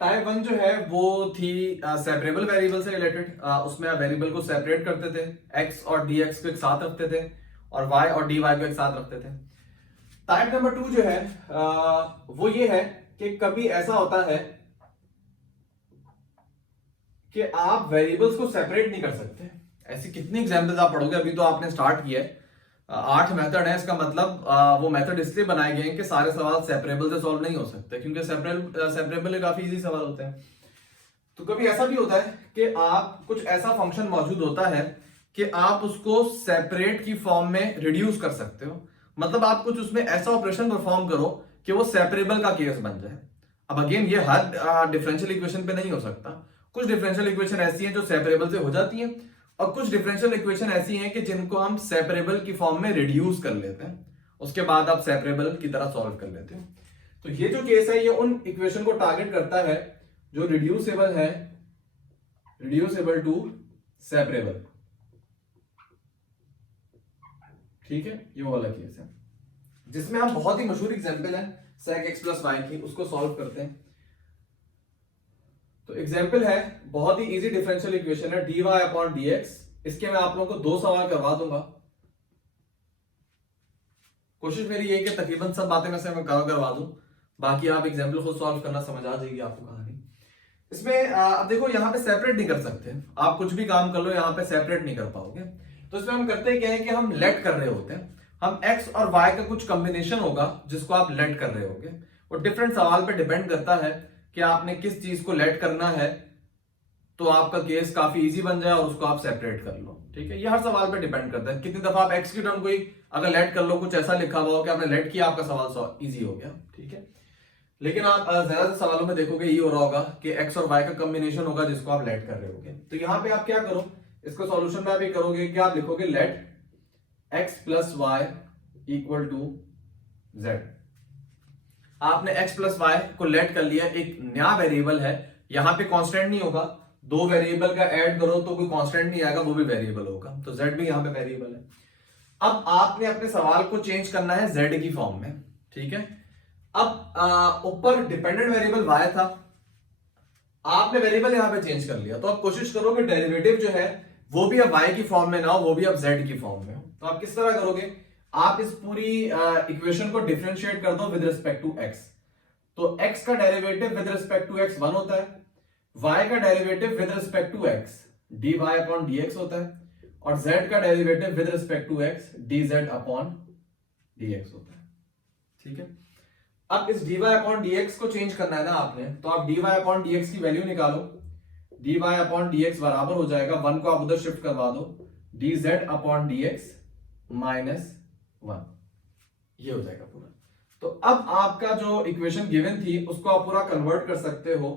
Type one जो है वो थी सेपरेबल वेरिएबल से रिलेटेड। उसमें आप वेरिएबल को सेपरेट करते थे, एक्स और डी एक्स को एक साथ रखते थे और वाई और डी वाई को एक साथ रखते थे। टाइप नंबर टू जो है वो ये है कि कभी ऐसा होता है कि आप वेरिएबल्स को सेपरेट नहीं कर सकते। ऐसी कितनी एग्जाम्पल्स आप पढ़ोगे, अभी तो आपने स्टार्ट किया है। 8 मेथड है, इसका मतलब वो मेथड इसलिए बनाए गए हैं कि सारे सवाल सेपरेबल से सॉल्व नहीं हो सकते, क्योंकि सेपरेबल काफी इजी सवाल होते हैं। तो कभी ऐसा भी होता है कि आप कुछ ऐसा फंक्शन मौजूद होता है कि आप उसको सेपरेट की फॉर्म में रिड्यूस कर सकते हो। मतलब आप कुछ उसमें ऐसा ऑपरेशन परफॉर्म करो कि वो सेपरेबल का केस बन जाए। अब अगेन ये हर डिफरेंशियल इक्वेशन पे नहीं हो सकता। कुछ डिफरेंशियल इक्वेशन ऐसी हैं जो सेपरेबल से हो जाती हैं और कुछ डिफरेंशियल इक्वेशन ऐसी हैं कि जिनको हम सेपरेबल की फॉर्म में रिड्यूस कर लेते हैं, उसके बाद आप सेपरेबल की तरह सॉल्व कर लेते हो। तो ये जो केस है ये उन इक्वेशन को टारगेट करता है जो रिड्यूसेबल है, रिड्यूसेबल टू सेपरेबल। ठीक है, ये वाला केस है जिसमें हम बहुत ही मशहूर एग्जांपल है sec x प्लस वाई की, उसको सॉल्व करते हैं। तो एग्जांपल है बहुत ही इजी डिफरेंशियल इक्वेशन है dy अपॉन dx। इसके मैं आप लोगों को 2 सवाल करवा दूंगा। कोशिश मेरी ये कि तकरीबन सब बातें में से मैं कवर करवा दूं, बाकी आप एग्जांपल खुद सॉल्व करना समझ आ जाएगी आपको कहानी। इसमें अब देखो यहाँ पे सेपरेट नहीं कर सकते, आप कुछ भी काम कर लो यहाँ पे सेपरेट नहीं कर पाओगे। तो इसमें हम करते क्या है कि हम लेट कर रहे होते हैं। हम x और y का कुछ कॉम्बिनेशन होगा जिसको आप लेट कर रहे होगे। वो डिफरेंट सवाल पे डिपेंड करता है कि आपने किस चीज को लेट करना है, तो आपका केस काफी इजी बन जाए और उसको आप सेपरेट कर लो। ठीक है, ये हर सवाल पे डिपेंड करता है। कितनी दफा आप x की टर्म को ही अगर लेट कर लो, कुछ ऐसा लिखा हुआ हो कि आपने लेट किया, आपका सवाल इजी हो गया। ठीक है, लेकिन आप ज्यादातर सवालों में देखोगे ये हो रहा होगा कि x और y का कॉम्बिनेशन होगा जिसको आप लेट कर रहे होगे। तो यहां पे आप क्या करो, इसको सॉल्यूशन में आप ये करोगे कि आप लिखोगे let x plus y equal to z। आपने x प्लस वाई को लेट कर लिया, एक नया वेरिएबल है, यहां पे कांस्टेंट नहीं होगा। 2 वेरिएबल का ऐड करो तो कोई कांस्टेंट नहीं आएगा, वो भी वेरिएबल होगा, तो z भी यहां पे वेरिएबल है। अब आपने अपने सवाल को चेंज करना है z की फॉर्म में। ठीक है, अब ऊपर डिपेंडेंट वेरिएबल y था, आपने वेरिएबल यहां पे चेंज कर लिया, तो आप कोशिश करो कि डेरिवेटिव जो है वो भी अब y की फॉर्म में ना हो, वो भी अब z की फॉर्म में हो। तो आप किस तरह करोगे, आप इस पूरी इक्वेशन को डिफरेंशिएट कर दो विद रिस्पेक्ट टू x। तो x का derivative with respect to x 1 होता है, y का derivative with respect to x dy upon dx होता है, और z का derivative with respect to x dz upon dx होता है। ठीक है, अब इस dy अपॉन dx को चेंज करना है ना आपने, तो आप dy अपॉन dx की वैल्यू निकालो। dy अपॉन dx बराबर हो जाएगा 1 को आप उधर शिफ्ट करवा दो, dz अपॉन dx माइनस 1, ये हो जाएगा पूरा। तो अब आपका जो इक्वेशन गिवन थी उसको आप पूरा कन्वर्ट कर सकते हो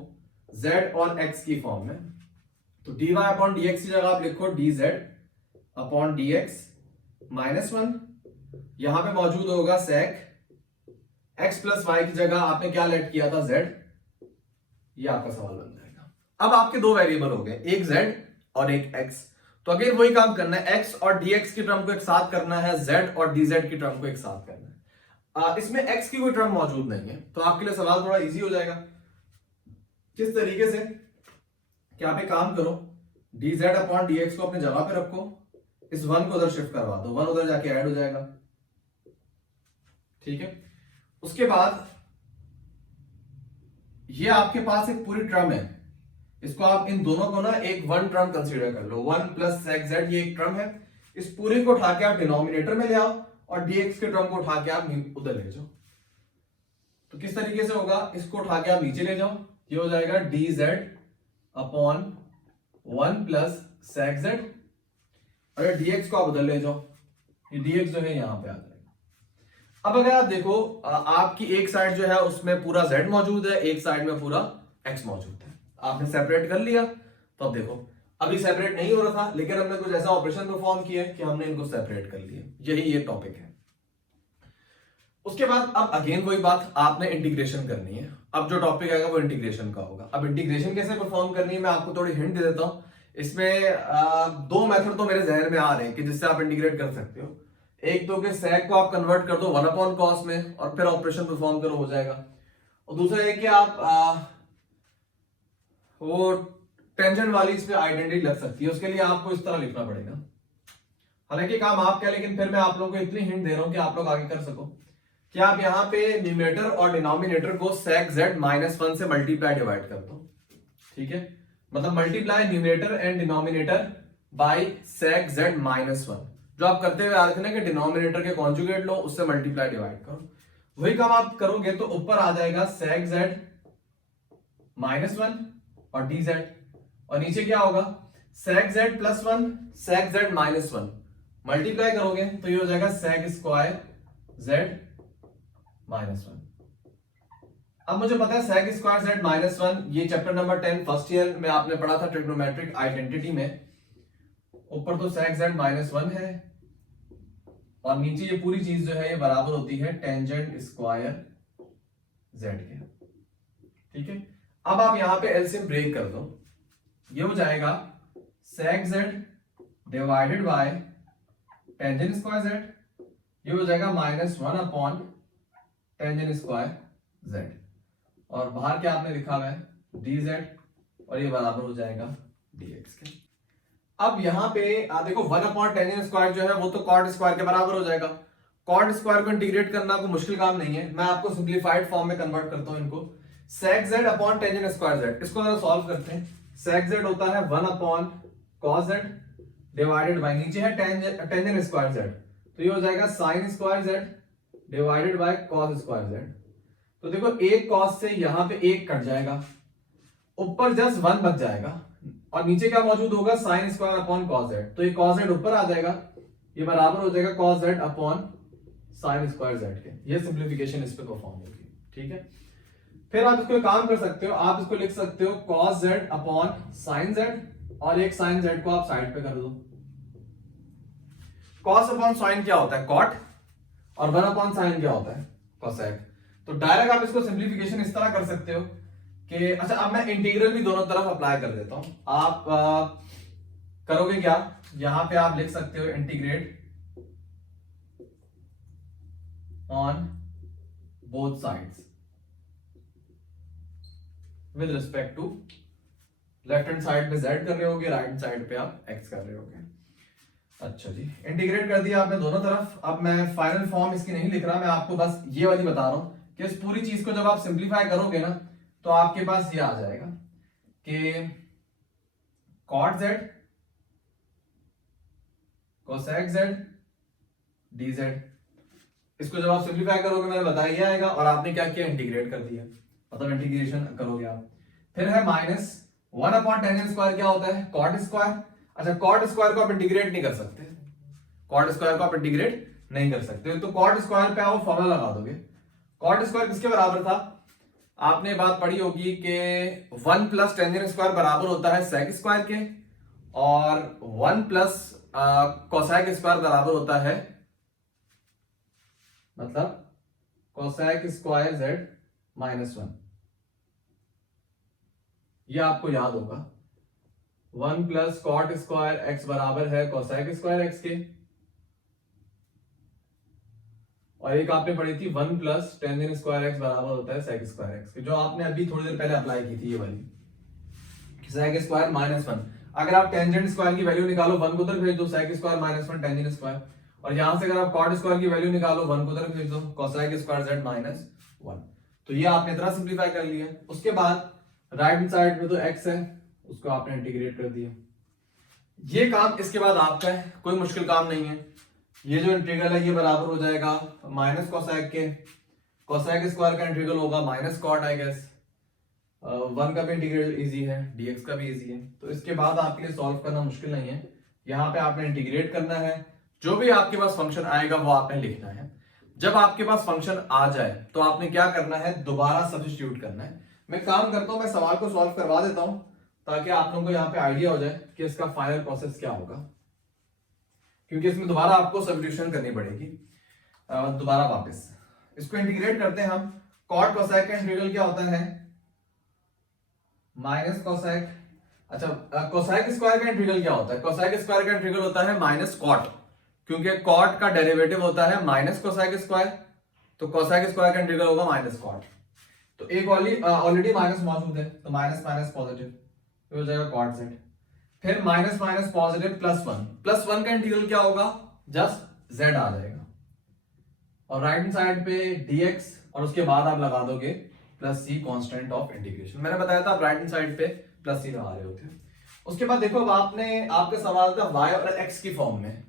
z और x की फॉर्म में। तो dy अपॉन dx की जगह आप लिखो dz अपॉन dx माइनस 1, यहां पे मौजूद होगा sec x प्लस वाई की जगह आपने क्या लेट किया था z, ये आपका सवाल बन जाएगा। अब आपके 2 वेरिएबल हो गए, एक z और एक x। तो अगेन वही काम करना है, x और dx की टर्म को एक साथ करना है, z और dz की टर्म को एक साथ करना है। इसमें x की कोई टर्म मौजूद नहीं है, तो आपके लिए सवाल थोड़ा इजी हो जाएगा। किस तरीके से कि आप एक काम करो, dz अपॉन dx को अपने जगह पे रखो, इस 1 को उधर शिफ्ट करवा दो, 1 उधर जाके ऐड हो जाएगा। ठीक है, उसके बाद ये आपके पास एक पूरी टर्म है, इसको आप इन दोनों को ना एक 1 टर्म कंसीडर कर लो, 1 प्लस sec z, ये एक टर्म है। इस पूरी को उठा के आप डिनोमिनेटर में ले आओ और dx के टर्म को उठा के आप उधर ले जाओ। तो किस तरीके से होगा, इसको उठा के आप नीचे ले जाओ, ये हो जाएगा dz upon 1 plus sec z, और dx को आप उधर ले जाओ, ये dx जो है यहां पे आ जाएगा। अब अगर आप देखो आपकी एक साइड जो है उसमें पूरा z मौजूद है, एक साइड में पूरा x मौजूद है, आपने सेपरेट कर लिया। तो अब देखो अभी सेपरेट नहीं हो रहा था, लेकिन हमने कुछ ऐसा ऑपरेशन परफॉर्म किया कि हमने इनको सेपरेट कर लिया, यही ये टॉपिक है। उसके बाद अब अगेन वही बात, आपने इंटीग्रेशन करनी है। अब जो टॉपिक आएगा वो इंटीग्रेशन का होगा। अब इंटीग्रेशन कैसे परफॉर्म करनी है मैं आपको थोड़ी हिंट दे देता हूं। इसमें 2 मेथड तो मेरे जहन में आ रहे हैं कि जिससे आप इंटीग्रेट कर सकते हो। एक तो कि sec को आप कन्वर्ट कर दो 1 अपॉन cos में और फिर ऑपरेशन परफॉर्म करो, हो जाएगा। और दूसरा है कि आप वो टेंजेंट वाली इस पे आइडेंटिटी लग सकती है, उसके लिए आपको इस तरह लिखना पड़ेगा। हालांकि काम आपका, लेकिन फिर मैं आप लोगों को इतनी हिंट दे रहा हूं कि आप लोग आगे कर सको कि आप यहाँ पे न्यूमरेटर और डिनोमिनेटर को sec z -1 से मल्टीप्लाई डिवाइड कर दो। ठीक है, मतलब multiply numerator and denominator by sec z -1। जो आप करते हुए आ रहे थे ना कि डिनोमिनेटर के कॉन्जुगेट लो, उससे मल्टीप्लाई डिवाइड करो, वही काम आप करोगे तो ऊपर आ जाएगा sec z -1 और dz, और नीचे क्या होगा sec z +1 sec z -1, multiply करोगे तो ये हो जाएगा sec स्क्वायर z -1। अब मुझे पता है sec स्क्वायर z -1, ये चैप्टर नंबर 10 फर्स्ट ईयर में आपने पढ़ा था ट्रिग्नोमेट्रिक आइडेंटिटी में। ऊपर तो sec z -1 है और नीचे ये पूरी चीज जो है ये बराबर होती है टेंजेंट स्क्वायर z के। ठीक है, अब आप यहां पे एलसीएम ब्रेक कर दो, ये हो जाएगा sec z divided by tangent square z, ये हो जाएगा -1 अपॉन टेंजेंट स्क्वायर z, और बाहर क्या आपने लिखा हुआ है dz, और ये बराबर हो जाएगा dx के। अब यहाँ पे देखो 1 अपॉन टेंजेंट स्क्वायर जो है वो तो कॉट स्क्वायर के बराबर हो जाएगा। कॉट स्क्वायर को इंटीग्रेट करना कोई मुश्किल काम नहीं है, मैं आपको सिंप्लीफाइड फॉर्म में कन्वर्ट करता हूं इनको। sec z upon tangent square z, इसको जरा सॉल्व करते हैं। sec z होता है 1 upon cos z divided by, नीचे है टेंजेंट स्क्वायर z, तो ये हो जाएगा sin square z divided by cos square z। तो देखो एक cos से यहां पे एक कट जाएगा, ऊपर जस्ट 1 बच जाएगा, और नीचे क्या मौजूद होगा sin square upon cos z, तो ये cos z ऊपर आ जाएगा, ये बराबर हो जाएगा cos z upon sin square z के। ये सिंप्लीफिकेशन इस पे परफॉर्म होगी। ठीक है, फिर आप इसको काम कर सकते हो, आप इसको लिख सकते हो cos z upon sin z, और एक sin z को आप साइड पे कर दो। cos अपॉन sin क्या होता है cot, और 1 अपॉन sin क्या होता है cosec। तो डायरेक्ट आप इसको सिंप्लीफिकेशन इस तरह कर सकते हो कि अच्छा, अब मैं इंटीग्रल भी दोनों तरफ अप्लाई कर देता हूं। आप करोगे क्या, यहां पे आप लिख सकते हो integrate on both sides with respect to, left hand side पे z कर रहे होगे, राइट हैंड साइड पे आप x कर रहे होगे। अच्छा जी, इंटीग्रेट कर दिया आपने दोनों तरफ। अब मैं फाइनल फॉर्म इसकी नहीं लिख रहा, मैं आपको बस ये वाली बता रहा हूं कि इस पूरी चीज को जब आप सिंप्लीफाई करोगे ना, तो आपके पास ये आ जाएगा कि cot z cosec z dz। इसको जब आप सिंप्लीफाई करोगे, मैंने बताया ये आएगा, और आपने क्या किया इंटीग्रेट कर दिया, मतलब इंटीग्रेशन करोगे आप। फिर है -1 अपॉन टेंजेंट स्क्वायर क्या होता है cot स्क्वायर। अच्छा, cot स्क्वायर को आप इंटीग्रेट नहीं कर सकते, cot स्क्वायर को आप इंटीग्रेट नहीं कर सकते, तो cot स्क्वायर पे आप फॉर्मूला लगा दोगे। cot स्क्वायर किसके बराबर था, आपने बात पढ़ी होगी कि 1 प्लस टेंजेंट स्क्वायर बराबर होता है sec स्क्वायर के, और 1 प्लस cosec स्क्वायर बराबर होता है, मतलब cosec स्क्वायर z -1। ये आपको याद होगा, 1 प्लस कॉट स्क्वायर x बराबर है cosec स्क्वायर x के, और एक आपने पढ़ी थी 1 प्लस टेंजेंट स्क्वायर x बराबर होता है sec स्क्वायर x के, जो आपने अभी थोड़ी देर पहले अप्लाई की थी ये वाली, sec स्क्वायर -1। अगर आप टेंजेंट स्क्वायर की वैल्यू निकालो 1 को उधर भेज दो, sec स्क्वायर -1 टेंजेंट स्क्वायर, और यहां से अगर आप कॉट स्क्वायर की वैल्यू निकालो 1 को उधर भेज दो, cosec स्क्वायर z -1। तो ये आपने इतना सिंप्लीफाई कर लिया। उसके बाद राइट हैंड साइड में तो x है, उसको आपने इंटीग्रेट कर दिया। ये काम इसके बाद आपका है, कोई मुश्किल काम नहीं है। ये जो इंटीग्रल है ये बराबर हो जाएगा माइनस cosec के, cosec स्क्वायर का इंटीग्रल होगा माइनस कॉट, आई गेस 1 का भी इंटीग्रल इजी है, dx का भी इजी है, तो इसके बाद आपके लिए सॉल्व करना मुश्किल नहीं है। यहाँ पे आपने इंटीग्रेट करना है, जो भी आपके पास फंक्शन आएगा वो आपने लिखना है। जब आपके पास फंक्शन आ जाए तो आपने क्या करना है, दोबारा सब्स्टिट्यूट करना है। मैं काम करता हूं, मैं सवाल को सॉल्व करवा देता हूं ताकि आप लोगों को यहाँ पे आइडिया हो जाए कि इसका फाइनल प्रोसेस क्या होगा, क्योंकि इसमें दोबारा आपको सब्स्टिट्यूशन करनी पड़ेगी। दोबारा वापस इसको इंटीग्रेट करते हैं हम। कॉट कोसेक का इंटीग्रल क्या होता है, माइनस कोसेक। अच्छा, कोसेक स्क्वायर का इंटीग्रल क्या होता है, कोसेक स्क्वायर का इंटीग्रल होता है माइनस कॉट, क्योंकि कॉट का डेरिवेटिव होता है माइनस कोसेक स्क्वायर, तो कोसेक स्क्वायर का इंटीग्रल होगा माइनस कॉट। तो एक ऑलरेडी माइनस मौजूद है, तो माइनस माइनस पॉजिटिव, तो हो जाएगा cot z। फिर minus minus positive plus one का इंटीग्रल क्या होगा, जस्ट z आ जाएगा, और राइट हैंड साइड पे dx, और उसके बाद आप लगा दोगे plus c constant of integration. मैंने बताया था आप राइट हैंड साइड पे प्लस c लगा रहे होते हैं। उसके बाद देखो अब आपका सवाल था y और x की फॉर्म में,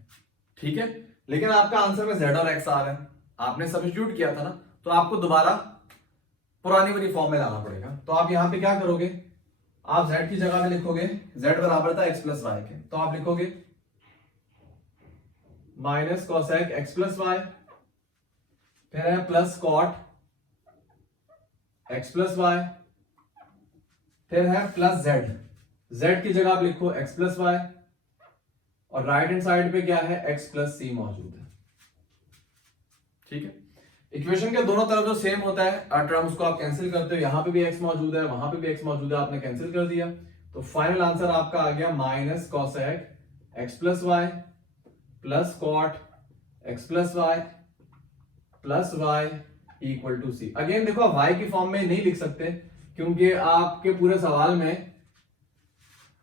ठीक है, लेकिन आपका आंसर में z और x आ रहा है, आपने सब्स्टिट्यूट किया था ना, तो आपको दोबारा पुरानी वाली फॉर्म में लाना पड़ेगा। तो आप यहां पे क्या करोगे, आप z की जगह में लिखोगे z बराबर था x प्लस वाई के, तो आप लिखोगे minus cosec x plus y, फिर है plus cot x plus y, फिर है प्लस z की जगह आप लिखो x प्लस वाई, और राइट हैंड साइड पे क्या है, x प्लस c मौजूद है, ठीक है। इक्वेशन के दोनों तरफ जो सेम होता है टर्म्स को आप कैंसिल करते हो, यहां पे भी x मौजूद है, वहां पे भी x मौजूद है, आपने कैंसिल कर दिया, तो फाइनल आंसर आपका आ गया minus cosec x plus y plus cot x plus y plus y equal to C. Again देखो y की फॉर्म में नहीं लिख सकते, क्योंकि आपके पूरे सवाल में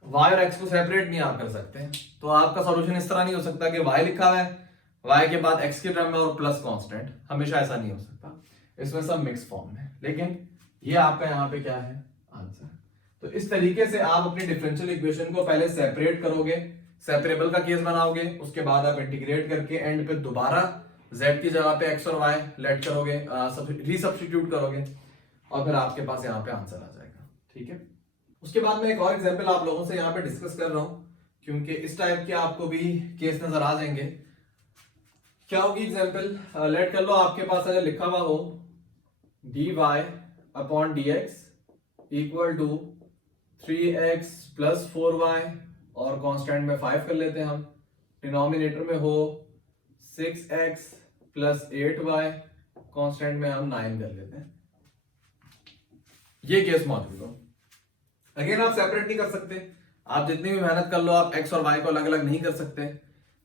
y और x को सेपरेट नहीं आप कर सकते, तो आपका सॉल्यूशन इस तरह नहीं हो सकता कि y लिखा हुआ है, y के बाद x के टर्म में और प्लस कांस्टेंट, हमेशा ऐसा नहीं हो सकता, इसमें सब मिक्स फॉर्म है। लेकिन ये आपका यहाँ पे क्या है, आंसर। तो इस तरीके से आप अपनी डिफरेंशियल इक्वेशन को पहले सेपरेट करोगे, सेपरेबल का केस बनाओगे, उसके बाद आप इंटीग्रेट करके एंड पे दोबारा z की जगह पे x और y लेट करोगे, रीसब्स्टिट्यूट करोगे, और फिर आपके पास यहाँ पे आंसर आ जाएगा, ठीक है। उसके बाद मैं एक और एग्जांपल आप लोगों से यहाँ पे डिस्कस कर रहा हूँ, क्योंकि इस टाइप के आपको भी केस नजर आ जाएंगे। क्या होगी एग्जांपल, लेट कर लो आपके पास अगर लिखा हुआ हो dy upon dx equal to 3x plus 4y, और कांस्टेंट में 5 कर लेते हैं हम, डिनोमिनेटर में हो 6x प्लस 8y, कांस्टेंट में हम 9 कर लेते हैं, ये केस मौजूद हो। अगेन आप सेपरेट नहीं कर सकते, आप जितनी भी मेहनत कर लो आप x और y को अलग अलग नहीं कर सकते,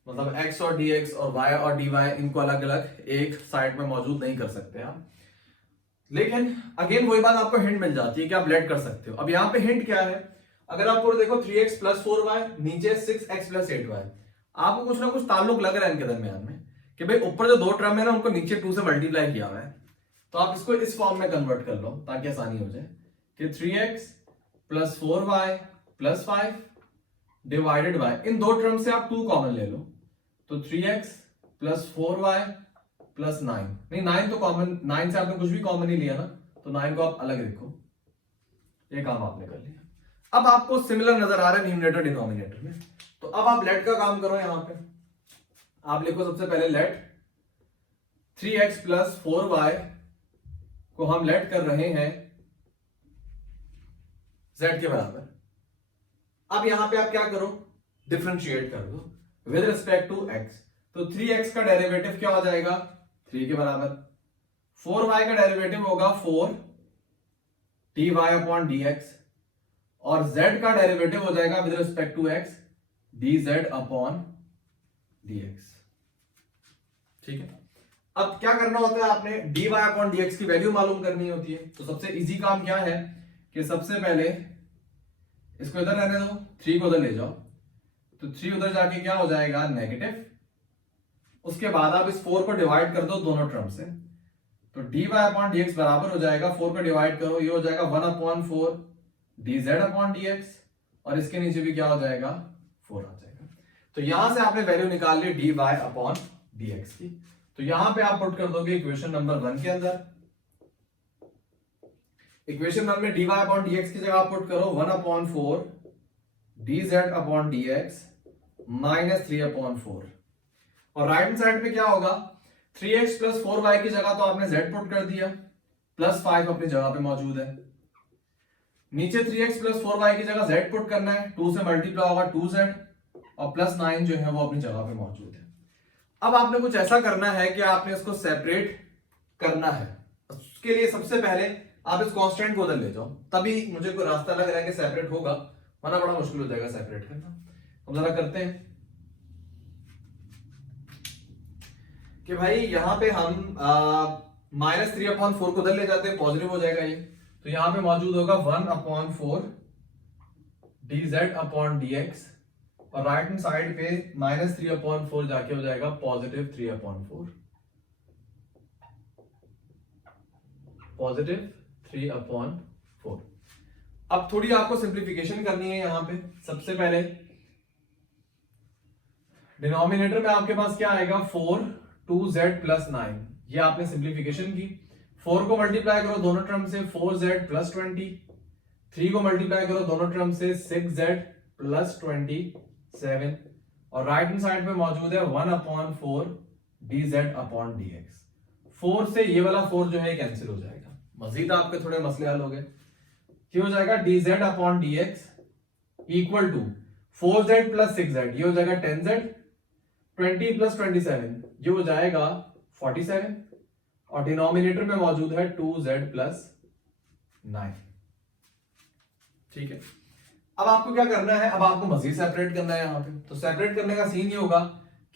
मतलब x और dx और y और dy इनको अलग अलग एक साइड में मौजूद नहीं कर सकते आप। लेकिन अगेन वही बात आपको हिंट मिल जाती है कि आप लेट कर सकते हो। अब यहाँ पे हिंट क्या है, अगर आप पूरे देखो 3x प्लस 4y नीचे 6x प्लस 8y, आपको कुछ ना कुछ ताल्लुक लग रहा है इनके दरमियान में कि भाई ऊपर जो दो टर्म है ना उनको नीचे 2 से मल्टीप्लाई किया हुआ है, तो आप इसको इस फॉर्म में कन्वर्ट कर लो ताकि आसानी हो जाए कि 3x plus 4y plus 5 divided by, इन दो टर्म से आप 2 कॉमन ले लो, तो 3x प्लस 4y प्लस 9, नहीं 9 तो कॉमन, 9 से आपने कुछ भी कॉमन ही लिया ना, तो 9 को आप अलग लिखो, ये काम आपने कर लिया। अब आपको सिमिलर नजर आ रहा है न्यूमरेटर डिनोमिनेटर में, तो अब आप लेट का काम करो। यहां पे आप लिखो सबसे पहले लेट 3x प्लस 4y को हम लेट कर रहे हैं z के बराबर। अब यहां पे आप क्या करो, डिफरेंशिएट कर दो विद रिस्पेक्ट टू x, तो 3x का डेरिवेटिव क्या हो जाएगा, 3 के बराबर, 4y का डेरिवेटिव होगा 4 dy अपॉन dx, और z का डेरिवेटिव हो जाएगा with respect to x dz upon dx, ठीक है। अब क्या करना होता है, आपने dy अपॉन dx की वैल्यू मालूम करनी होती है, तो सबसे इजी काम क्या है कि सबसे पहले इसको इधर रहने दो, 3 को उधर ले जाओ, तो 3 उधर जाके क्या हो जाएगा नेगेटिव, उसके बाद आप इस 4 को डिवाइड कर दो दोनों टर्म से, तो dy अपॉन dx बराबर हो जाएगा, 4 को डिवाइड करो, ये हो जाएगा 1 अपॉन 4 dz अपॉन dx, और इसके नीचे भी क्या हो जाएगा 4 आ जाएगा। तो यहां से आपने वैल्यू निकाल ली dy अपॉन dx की, तो यहां पे आप पुट कर दोगे इक्वेशन नंबर 1 के अंदर, इक्वेशन 1 में dy अपॉन dx की जगह आप पुट करो 1 upon 4 dz upon dx minus 3 upon 4, और राइट हैंड साइड पे क्या होगा, 3x प्लस 4y की जगह तो आपने z पुट कर दिया, प्लस 5 अपनी जगह पे मौजूद है, नीचे 3x प्लस 4y की जगह z पुट करना है, 2 से मल्टीप्लाई होगा 2z, और प्लस 9 जो है वो अपनी जगह पे मौजूद है। अब आपने कुछ ऐसा करना है कि आपने इसको सेपरेट करना है, उसके लिए सबसे पहले आप इस कांस्टेंट को उधर ले जाओ, तभी मुझे कोई रास्ता लग रहा है कि सेपरेट होगा, वरना बड़ा मुश्किल हो जाएगा सेपरेट करना। हम जरा करते हैं कि भाई यहां पे हम माइनस 3 अपॉन 4 को उधर ले जाते हैं, पॉजिटिव हो जाएगा ये, तो यहां पे मौजूद होगा 1 अपॉन 4 dz अपॉन dx, और राइट हैंड साइड पे -3/4 जाके हो जाएगा पॉजिटिव 3/4, पॉजिटिव 3/4। अब थोड़ी आपको सिंप्लीफिकेशन करनी है यहां पे। सबसे पहले डिनोमिनेटर में आपके पास क्या आएगा, 4 2z + 9, ये आपने सिंप्लीफिकेशन की। 4 को मल्टीप्लाई करो दोनों टर्म से 4z + 20, 3 को मल्टीप्लाई करो दोनों टर्म से 6z + 27, और राइट हैंड साइड पे मौजूद है 1/4 dz अपॉन dx। 4 से ये वाला 4 जो है कैंसिल हो जाएगा। मजीद आपके थोड़े मसले हल हो गए। क्या हो जाएगा, dz upon dx equal to 4z + 6z, ये हो जाएगा 10z, 20 + 27 ये हो जाएगा 47, और डिनोमिनेटर में मौजूद है 2z + 9। ठीक है, अब आपको क्या करना है, अब आपको मजीद सेपरेट करना है यहां पे। तो सेपरेट करने का सीन ये होगा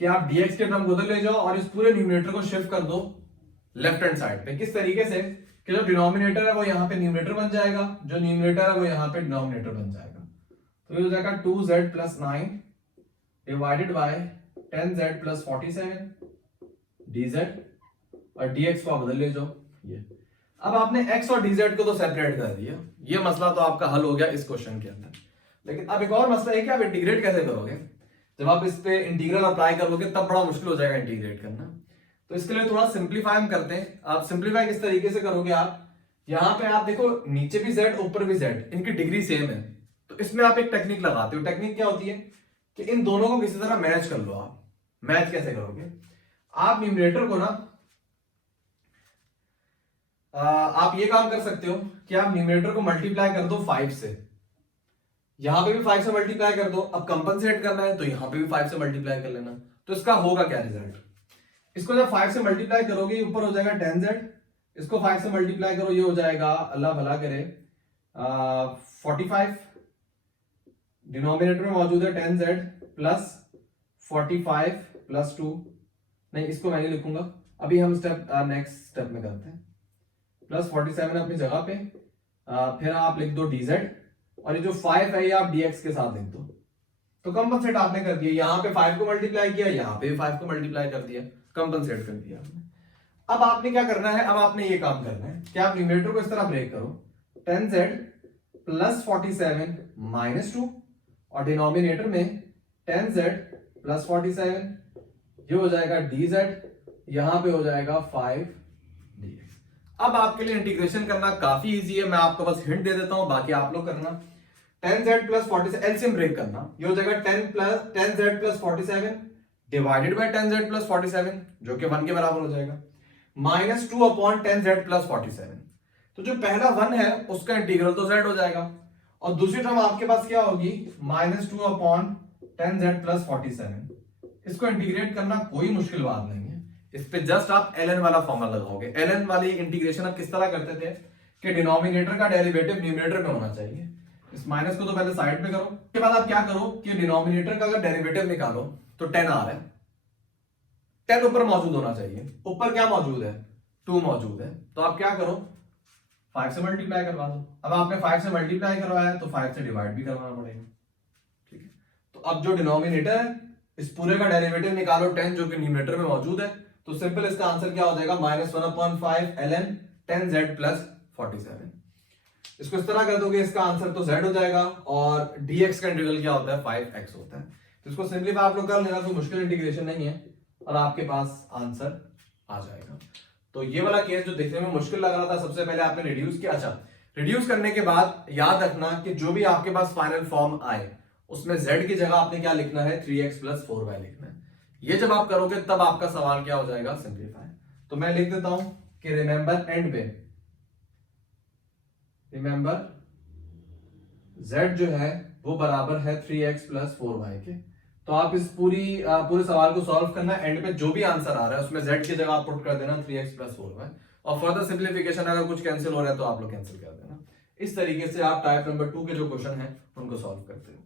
कि आप dx के टर्म को उधर ले जाओ और इस पूरे न्यूमरेटर को शिफ्ट कर दो लेफ्ट हैंड साइड पे। किस तरीके से कि जो डिनोमिनेटर है वो यहां पे न्यूमरेटर बन जाएगा, जो न्यूमरेटर है वो यहां पे डिनोमिनेटर बन जाएगा। तो ये हो जाएगा 2z + 9 divided by 10z + 47 dz, और dx को आप बदल ले जाओ ये। अब आपने x और dz को तो सेपरेट कर दिया, ये मसला तो आपका हल हो गया इस क्वेश्चन के अंदर। लेकिन अब एक और मसला है कि आप इंटीग्रेट कैसे करोगे। जब आप इस पे इंटीग्रल अप्लाई करोगे तब बड़ा मुश्किल हो जाएगा इंटीग्रेट करना। तो इसके लिए थोड़ा सिंप्लीफाई हम करते हैं। आप सिंप्लीफाई किस तरीके से करोगे, आप यहां पे आप देखो नीचे भी z ऊपर भी z, इनकी डिग्री सेम है। तो इसमें आप एक टेक्निक लगाते हो। टेक्निक क्या होती है कि इन दोनों को किसी तरह मैच कर लो। आप मैच कैसे करोगे, आप न्यूमरेटर को ना आप ये काम कर सकते हो कि आप न्यूमरेटर को मल्टीप्लाई कर दो 5 से, यहां पे भी 5 से मल्टीप्लाई कर दो। अब कंपनसेट करना है तो यहां पे भी 5 से मल्टीप्लाई कर लेना। तो इसका होगा क्या रिजल्ट, इसको जब 5 से मल्टीप्लाई करोगे ऊपर हो जाएगा 10z, इसको 5 से मल्टीप्लाई करो ये हो जाएगा, अल्लाह भला करे, 45। डिनोमिनेटर में मौजूद है 10z + 45 + 2, नहीं इसको मैं नहीं लिखूंगा अभी, हम नेक्स्ट स्टेप में करते हैं। +47 अपनी जगह पे, फिर आप लिख दो dz, और ये जो 5 है ये आप dx के साथ लिख दो। तो कंपनसेट आपने कर दिया, यहां पे 5 को मल्टीप्लाई किया, यहां पे 5 को मल्टीप्लाई कर दिया, कंपनसेट कर दिया आपने। अब आपने क्या करना है, अब आपने ये काम करना है कि आप न्यूमरेटर को इस तरह ब्रेक करो, 10z + 47 - 2, और डिनोमिनेटर में 10z + 47 ये हो जाएगा dz, यहां पे हो जाएगा 5 dx। अब आपके लिए इंटीग्रेशन करना काफी इजी है, मैं आपको बस हिंट दे देता हूं, बाकी आप लोग करना। 10z + 47 एलसीएम ब्रेक करना, ये हो जाएगा 10z + 47 डिवाइडेड बाय 10z + 47 जो कि 1 के बराबर हो जाएगा, -2 अपॉन 10z + 47। तो जो पहला 1 है उसका इंटीग्रल तो z हो जाएगा, और दूसरी टर्म आपके पास क्या होगी, -2 अपॉन 10z + 47। इसको इंटीग्रेट करना कोई मुश्किल बात नहीं है, इस पे जस्ट आप ln वाला फॉर्मूला लगाओगे। ln वाली इंटीग्रेशन आप किस तरह करते थे कि डिनोमिनेटर का डेरिवेटिव न्यूमरेटर में होना चाहिए। इस माइनस को तो पहले साइड पे करो, उसके बाद आप क्या करो कि डिनोमिनेटर का अगर डेरिवेटिव निकालो तो 10 आ रहा है, 10 ऊपर मौजूद होना चाहिए। ऊपर क्या मौजूद है, 2 मौजूद है। तो आप क्या करो, 5 से मल्टीप्लाई करवा दो। अब आपने 5 से मल्टीप्लाई करवाया तो 5 से डिवाइड भी करवाना पड़ेगा। ठीक है, तो अब जो डिनोमिनेटर है इस पूरे का डेरिवेटिव निकालो 10 जो कि न्यूमरेटर में मौजूद है। तो सिंपल इसका आंसर क्या हो जाएगा, -1/5 ln 10z + 47। इसको इस तरह कर दोगे इसका आंसर तो z हो जाएगा, और dx का इंटीग्रल क्या होता है, 5x होता है। तो इसको सिंपलीफाई आप लोग कर लेना, तो मुश्किल इंटीग्रेशन नहीं है, और आपके पास आंसर आ जाएगा। तो ये वाला केस जो देखने में मुश्किल लग रहा था, सबसे पहले आपने रिड्यूस किया। अच्छा, रिड्यूस करने के बाद याद रखना कि जो भी आपके पास फाइनल फॉर्म आए उसमें z की जगह आपने क्या लिखना है, 3x + 4y लिखना है। ये जब आप करोगे तब आपका सवाल क्या हो जाएगा, सिंपलीफाई। तो मैं लिख देता हूं कि रिमेंबर एंड पे, रिमेंबर z जो है वो बराबर है 3x + 4y के। तो आप इस पूरे सवाल को सॉल्व करना, एंड पे जो भी आंसर आ रहा है उसमें z की जगह आप पुट कर देना 3x + 4y, और फर्दर सिंप्लीफिकेशन अगर कुछ कैंसिल हो रहा है तो आप लोग कैंसिल कर देना। इस तरीके से आप टाइप नंबर 2 के जो क्वेश्चन है उनको सॉल्व करते हो।